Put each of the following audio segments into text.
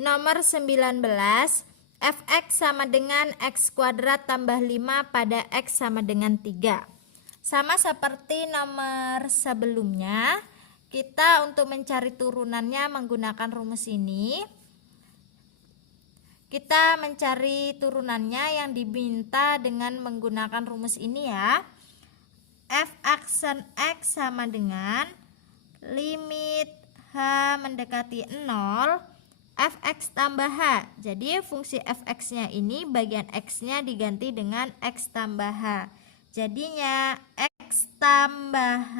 Nomor 19, fx sama dengan x kuadrat tambah 5 pada x sama dengan 3. Sama seperti nomor sebelumnya, kita untuk mencari turunannya menggunakan rumus ini. Kita mencari turunannya yang diminta dengan menggunakan rumus ini ya. F aksen x sama dengan limit h mendekati 0 fx tambah h. Jadi fungsi fx-nya ini bagian x-nya diganti dengan x tambah h. Jadinya x tambah h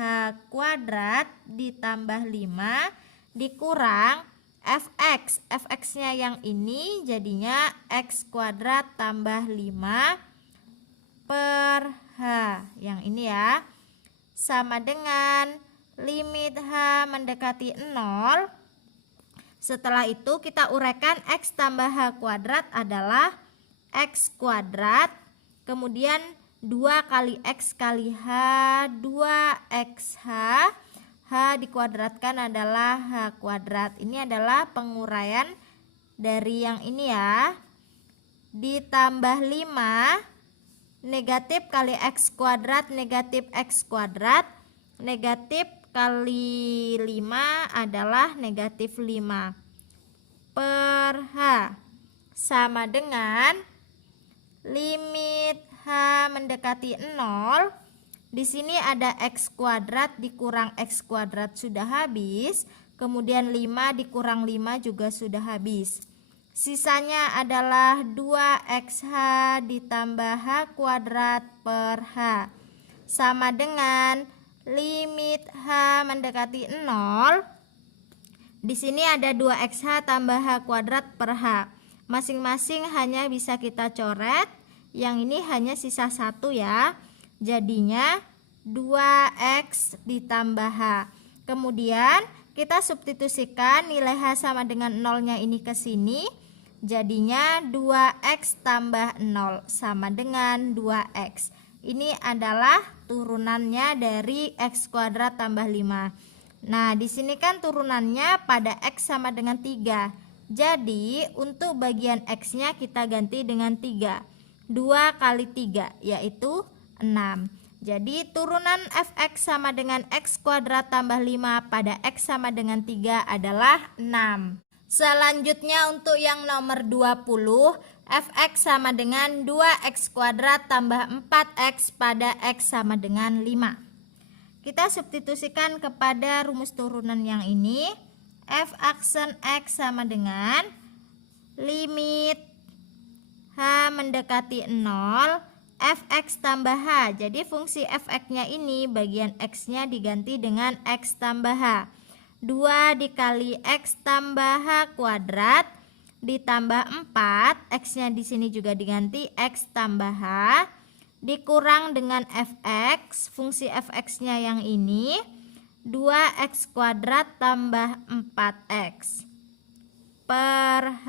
kuadrat ditambah 5 dikurang fx. Fx-nya yang ini jadinya x kuadrat tambah 5 per h. Yang ini ya. Sama dengan limit h mendekati 0. Setelah itu kita uraikan x tambah h kuadrat adalah x kuadrat, kemudian 2 kali x kali h, 2xh, h dikuadratkan adalah h kuadrat. Ini adalah penguraian dari yang ini ya. Ditambah 5, negatif kali x kuadrat, negatif x kuadrat, negatif kali 5 adalah negatif 5 per h sama dengan limit h mendekati 0. Di sini ada x kuadrat dikurang x kuadrat sudah habis, kemudian 5 dikurang 5 juga sudah habis. Sisanya adalah 2xh ditambah h kuadrat per h sama dengan limit h mendekati 0. Di sini ada 2xh tambah h kuadrat per h. Masing-masing hanya bisa kita coret. Yang ini hanya sisa 1 ya. Jadinya 2x ditambah h. Kemudian kita substitusikan nilai h sama dengan 0-nya ini ke sini. Jadinya 2x tambah 0 sama dengan 2x. Ini adalah turunannya dari x kuadrat tambah 5. Nah, di sini kan turunannya pada x sama dengan 3. Jadi, untuk bagian x-nya kita ganti dengan 3. 2 kali 3 yaitu 6. Jadi, turunan fx sama dengan x kuadrat tambah 5 pada x sama dengan 3 adalah 6. Selanjutnya untuk yang nomor 20, fx sama dengan 2x kuadrat tambah 4x pada x sama dengan 5. Kita substitusikan kepada rumus turunan yang ini. F aksen x sama dengan limit h mendekati 0 fx tambah h. Jadi fungsi fx-nya ini bagian x-nya diganti dengan x tambah h. 2 dikali x tambah h kuadrat ditambah 4, x-nya di sini juga diganti x tambah h, dikurang dengan fx, fungsi fx-nya yang ini 2x kuadrat tambah 4x per h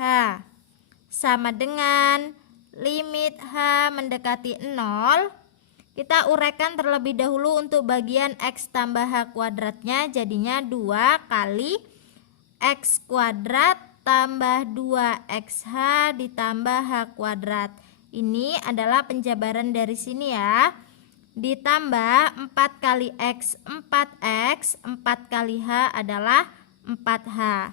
sama dengan limit h mendekati 0. Kita uraikan terlebih dahulu untuk bagian x tambah h kuadratnya, jadinya 2 kali x kuadrat tambah 2xh ditambah h kuadrat. Ini adalah penjabaran dari sini ya. Ditambah 4 kali x 4x, 4 kali h adalah 4h.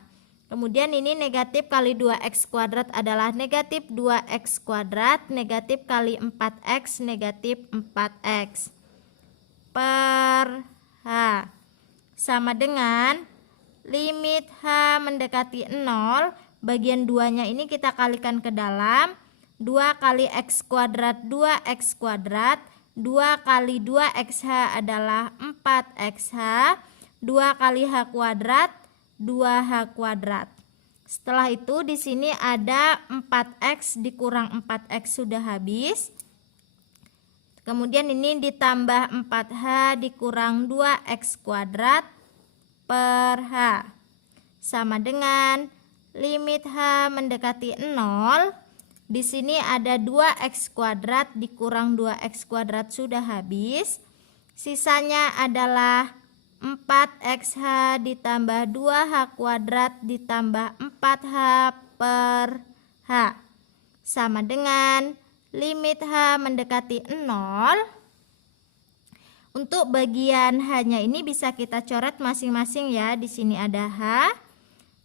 Kemudian ini negatif kali 2x kuadrat adalah negatif 2x kuadrat, negatif kali 4x, negatif 4x per h sama dengan limit h mendekati 0, bagian 2-nya ini kita kalikan ke dalam, 2 kali x kuadrat 2x kuadrat, 2 kali 2xh adalah 4xh, 2 kali h kuadrat 2h kuadrat. Setelah itu di sini ada 4x dikurang 4x sudah habis. Kemudian ini ditambah 4h dikurang 2x kuadrat per h sama dengan limit h mendekati 0. Di sini ada 2x kuadrat dikurang 2x kuadrat sudah habis. Sisanya adalah 4xh ditambah 2h kuadrat ditambah 4h per H sama dengan limit H mendekati 0. Untuk bagian H-nya ini bisa kita coret masing-masing ya. Di sini ada H.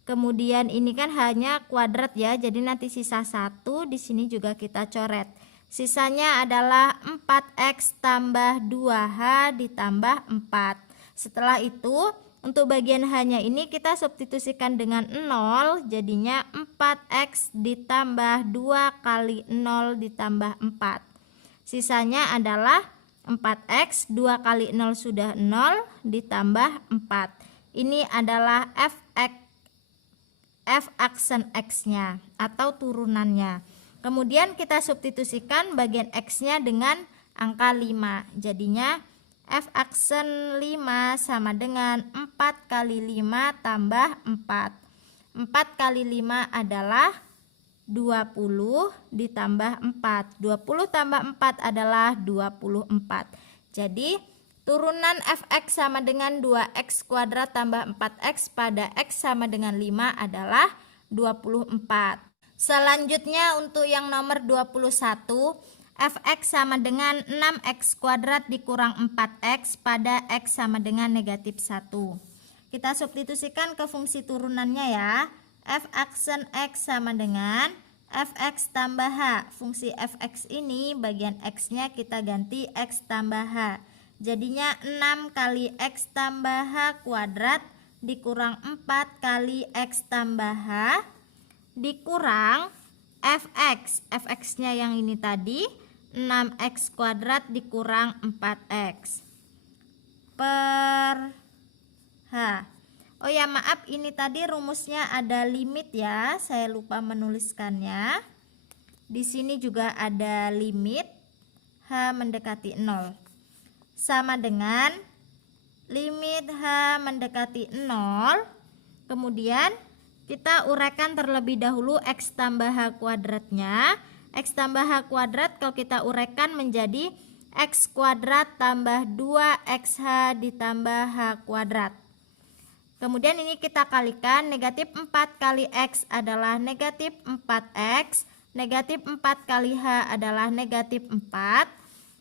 Kemudian ini kan H-nya kuadrat ya. Jadi nanti sisa 1, di sini juga kita coret. Sisanya adalah 4X tambah 2H ditambah 4. Setelah itu untuk bagian H-nya ini kita substitusikan dengan 0. Jadinya 4X ditambah 2 kali 0 ditambah 4. Sisanya adalah 4X, 2 kali 0 sudah 0 ditambah 4. Ini adalah F aksen X-nya atau turunannya. Kemudian kita substitusikan bagian X-nya dengan angka 5. Jadinya F aksen 5 sama dengan 4 kali 5 tambah 4. 4 kali 5 adalah 20 ditambah 4. 20 tambah 4 adalah 24. Jadi turunan Fx sama dengan 2x kuadrat tambah 4x pada x sama dengan 5 adalah 24. Selanjutnya untuk yang nomor 21, Fx sama dengan 6x kuadrat dikurang 4x pada x sama dengan negatif 1. Kita substitusikan ke fungsi turunannya ya. F aksen X sama dengan Fx tambah H. Fungsi Fx ini bagian X-nya kita ganti X tambah H. Jadinya 6 kali X tambah H kuadrat dikurang 4 kali X tambah H dikurang Fx. Fx-nya yang ini tadi 6x kuadrat dikurang 4x per H. Oh ya maaf, ini tadi rumusnya ada limit ya, saya lupa menuliskannya. Di sini juga ada limit H mendekati 0 sama dengan limit H mendekati 0. Kemudian kita uraikan terlebih dahulu X tambah H kuadratnya. X tambah H kuadrat kalau kita uraikan menjadi X kuadrat tambah 2XH ditambah H kuadrat. Kemudian ini kita kalikan, negatif 4 kali X adalah negatif 4X, negatif 4 kali H adalah negatif 4,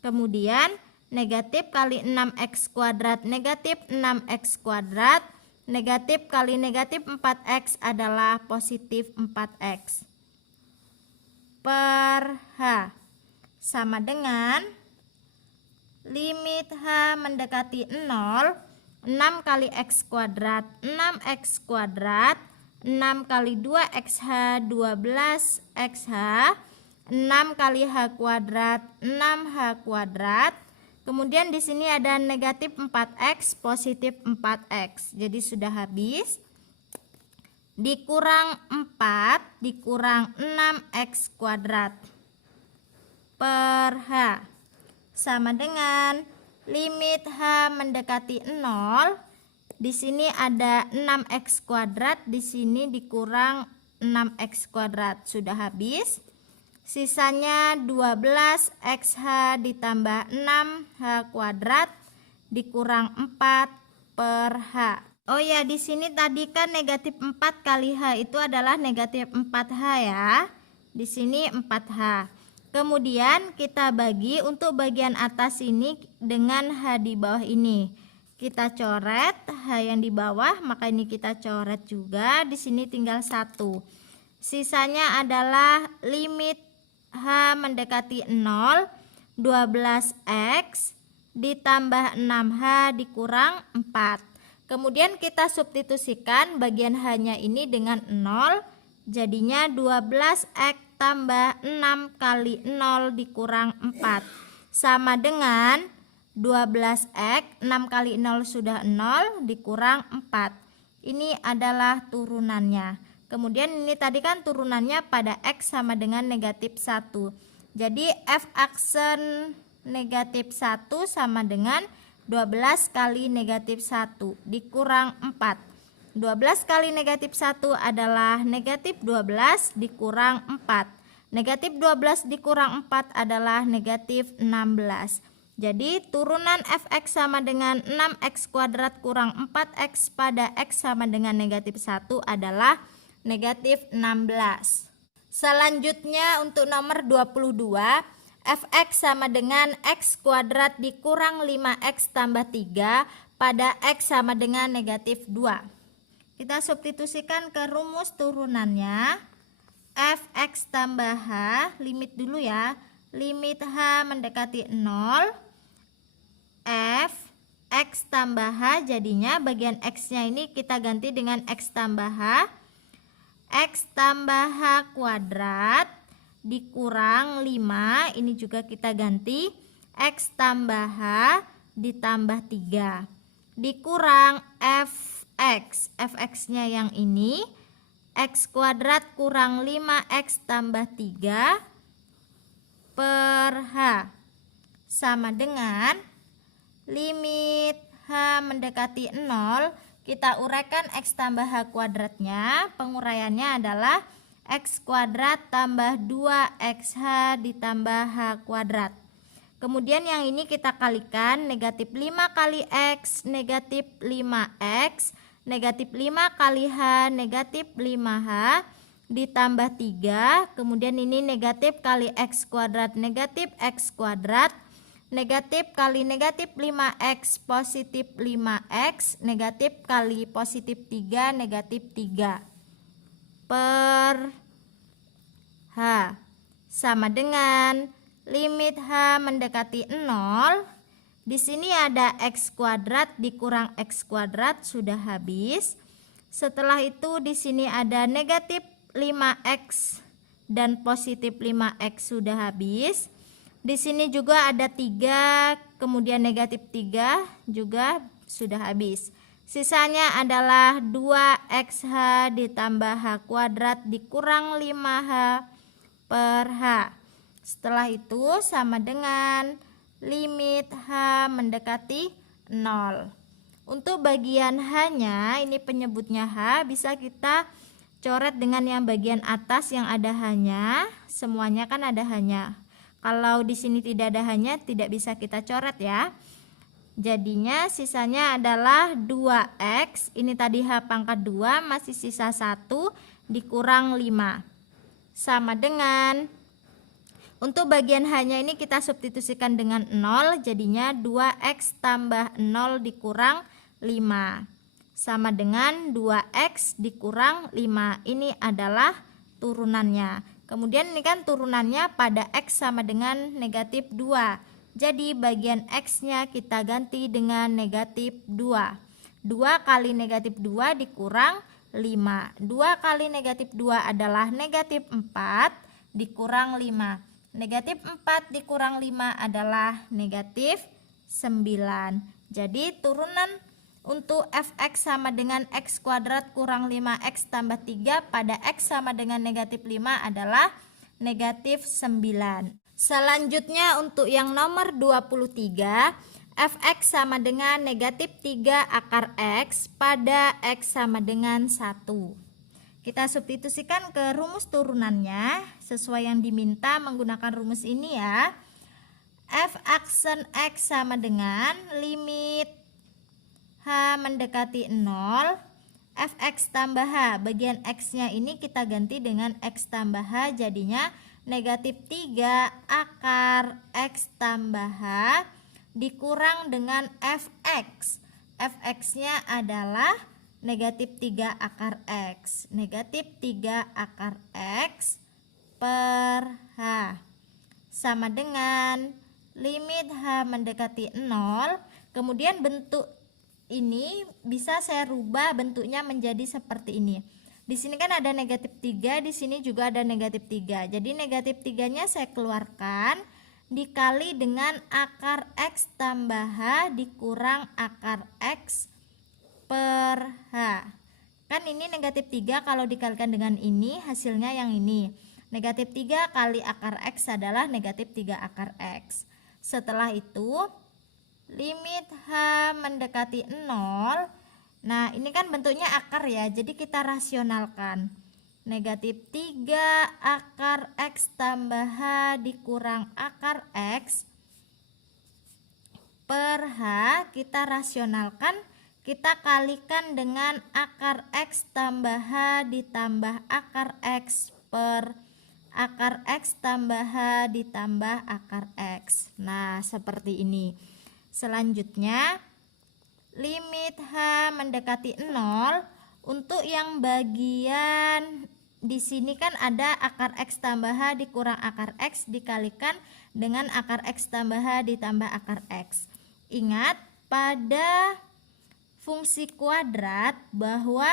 kemudian negatif kali 6X kuadrat, negatif 6X kuadrat, negatif kali negatif 4X adalah positif 4X per H sama dengan limit H mendekati 0, 6 kali X kuadrat, 6X kuadrat, 6 kali 2XH, 12XH, 6 kali H kuadrat, 6H kuadrat. Kemudian di sini ada negatif 4X, positif 4X. Jadi sudah habis. Dikurang 4, dikurang 6X kuadrat per H. Sama dengan limit H mendekati 0. Di sini ada 6x kuadrat, di sini dikurang 6x kuadrat. Sudah habis. Sisanya 12xh ditambah 6h kuadrat dikurang 4 per H. Oh ya, di sini tadi kan negatif 4 kali H itu adalah negatif 4H ya. Di sini 4H. Kemudian kita bagi untuk bagian atas ini dengan H di bawah ini. Kita coret H yang di bawah, maka ini kita coret juga. Di sini tinggal 1. Sisanya adalah limit H mendekati 0, 12X ditambah 6H dikurang 4. Kemudian kita substitusikan bagian H-nya ini dengan 0, jadinya 12X tambah 6 kali 0 dikurang 4 sama dengan 12x, 6 kali 0 sudah 0 dikurang 4. Ini adalah turunannya. Kemudian ini tadi kan turunannya pada x sama dengan negatif 1. Jadi F aksen negatif 1 sama dengan 12 kali negatif 1 dikurang 4. 12 kali negatif 1 adalah negatif 12 dikurang 4. Negatif 12 dikurang 4 adalah negatif 16. Jadi turunan Fx sama dengan 6x kuadrat kurang 4x pada x sama dengan negatif 1 adalah negatif 16. Selanjutnya untuk nomor 22, fx sama dengan x kuadrat dikurang 5x tambah 3 pada x sama dengan negatif 2. Kita substitusikan ke rumus turunannya. Fx tambah h, limit dulu ya. Limit h mendekati 0. F x tambah h, jadinya bagian x-nya ini kita ganti dengan x tambah h. X tambah h kuadrat dikurang 5, ini juga kita ganti x tambah h ditambah 3 dikurang fx-nya yang ini x kuadrat kurang 5x tambah 3 per h sama dengan limit h mendekati 0. Kita uraikan x tambah h kuadratnya. Penguraiannya adalah x kuadrat tambah 2xh ditambah h kuadrat. Kemudian yang ini kita kalikan, negatif 5 kali x, negatif 5x, negatif 5 kali h, negatif 5h, ditambah 3. Kemudian ini negatif kali x kuadrat, negatif x kuadrat. Negatif kali negatif 5x positif 5x, negatif kali positif 3 negatif 3 per h sama dengan limit h mendekati 0. Di sini ada x kuadrat dikurang x kuadrat sudah habis. Setelah itu di sini ada negatif 5x dan positif 5x sudah habis. Di sini juga ada 3, kemudian negatif 3 juga sudah habis. Sisanya adalah 2xh ditambah h kuadrat dikurang 5h per h. Setelah itu sama dengan limit h mendekati 0. Untuk bagian h-nya, ini penyebutnya h, bisa kita coret dengan yang bagian atas yang ada h-nya. Semuanya kan ada h-nya. Kalau di sini tidak ada hanya, tidak bisa kita coret ya. Jadinya sisanya adalah 2x, ini tadi h pangkat 2, masih sisa 1 dikurang 5. Sama dengan, untuk bagian h-nya ini kita substitusikan dengan 0, jadinya 2x tambah 0 dikurang 5. Sama dengan 2x dikurang 5, ini adalah turunannya. Kemudian ini kan turunannya pada x sama dengan negatif 2. Jadi bagian x-nya kita ganti dengan negatif 2. 2 kali negatif 2 dikurang 5. 2 kali negatif 2 adalah negatif 4 dikurang 5. Negatif 4 dikurang 5 adalah negatif 9. Jadi turunan untuk fx sama dengan x kuadrat kurang 5x tambah 3 pada x sama dengan negatif 5 adalah negatif 9. Selanjutnya untuk yang nomor 23, fx sama dengan negatif 3 akar x pada x sama dengan 1. Kita substitusikan ke rumus turunannya sesuai yang diminta menggunakan rumus ini ya. F aksen x sama dengan limit h mendekati 0, fx tambah h, bagian x-nya ini kita ganti dengan x tambah h, jadinya negatif 3 akar x tambah h dikurang dengan fx. Fx-nya adalah negatif 3 akar x. Negatif 3 akar x per h sama dengan limit h mendekati 0. Kemudian bentuk ini bisa saya rubah bentuknya menjadi seperti ini. Di sini kan ada negatif 3, di sini juga ada negatif 3. Jadi negatif 3-nya saya keluarkan dikali dengan akar x tambah h dikurang akar x per h. Kan ini negatif 3 kalau dikalikan dengan ini hasilnya yang ini. Negatif 3 kali akar x adalah negatif 3 akar x. Setelah itu limit h mendekati 0. Nah ini kan bentuknya akar ya, jadi kita rasionalkan. Negatif 3 akar x tambah h dikurang akar x per h kita rasionalkan kita kalikan dengan akar X tambah H ditambah akar X per akar X tambah H ditambah akar X. Nah, seperti ini. Selanjutnya, limit H mendekati 0. Untuk yang bagian di sini kan ada akar X tambah H dikurang akar X dikalikan dengan akar X tambah H ditambah akar X. Ingat, pada fungsi kuadrat bahwa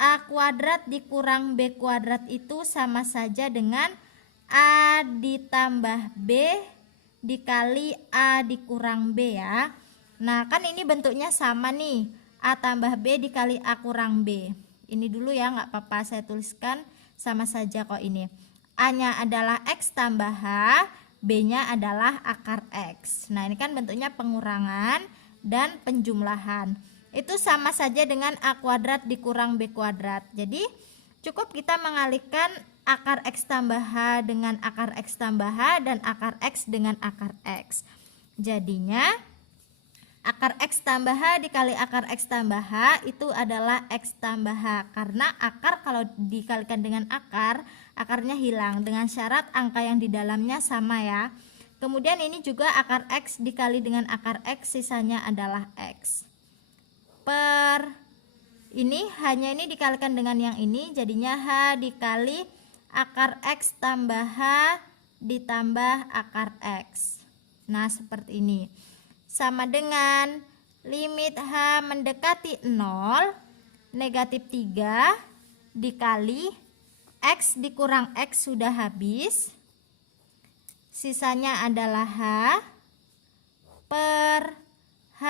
A kuadrat dikurang B kuadrat itu sama saja dengan A ditambah B dikali A dikurang B ya. Nah, kan ini bentuknya sama nih, A tambah B dikali A kurang B. Ini dulu ya, nggak apa-apa saya tuliskan sama saja kok ini. A-nya adalah X tambah H, B-nya adalah akar X. Nah, ini kan bentuknya pengurangan dan penjumlahan. Itu sama saja dengan A kuadrat dikurang B kuadrat. Jadi cukup kita mengalihkan akar X tambah H dengan akar X tambah H dan akar X dengan akar X. Jadinya akar X tambah H dikali akar X tambah H itu adalah X tambah H. Karena akar kalau dikalikan dengan akar, akarnya hilang dengan syarat angka yang di dalamnya sama ya. Kemudian ini juga akar X dikali dengan akar X, sisanya adalah X. Per ini hanya ini dikalikan dengan yang ini, jadinya H dikali akar X tambah H ditambah akar X. Nah, seperti ini. Sama dengan limit H mendekati 0, negatif 3 dikali X dikurang X sudah habis, sisanya adalah H per H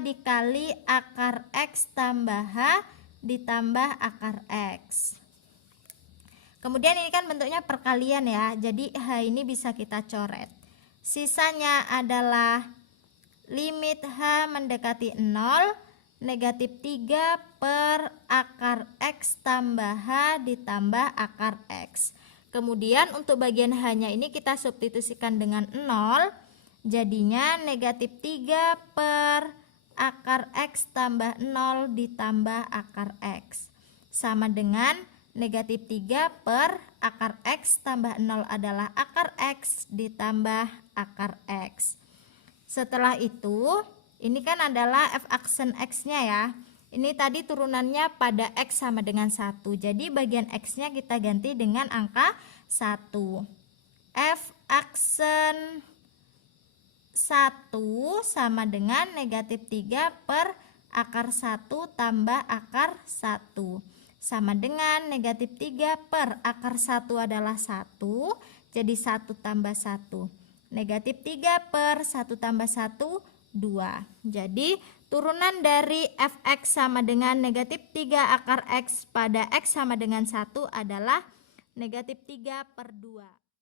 dikali akar X tambah H ditambah akar X. Kemudian ini kan bentuknya perkalian ya, jadi H ini bisa kita coret. Sisanya adalah limit H mendekati 0, negatif 3 per akar X tambah H ditambah akar X. Kemudian untuk bagian H-nya ini kita substitusikan dengan 0, jadinya negatif 3 per akar X tambah 0 ditambah akar X. Sama dengan negatif 3 per akar X tambah 0 adalah akar X ditambah akar X. Setelah itu, ini kan adalah f aksen X-nya ya. Ini tadi turunannya pada X sama dengan 1. Jadi bagian X-nya kita ganti dengan angka 1. F aksen 1 sama dengan negatif 3 per akar 1 tambah akar 1. Sama dengan negatif 3 per akar 1 adalah 1. Jadi 1 tambah 1. Negatif 3 per 1 tambah 1, 2. Jadi turunan dari fx sama dengan negatif 3 akar x pada x sama dengan 1 adalah negatif 3 per 2.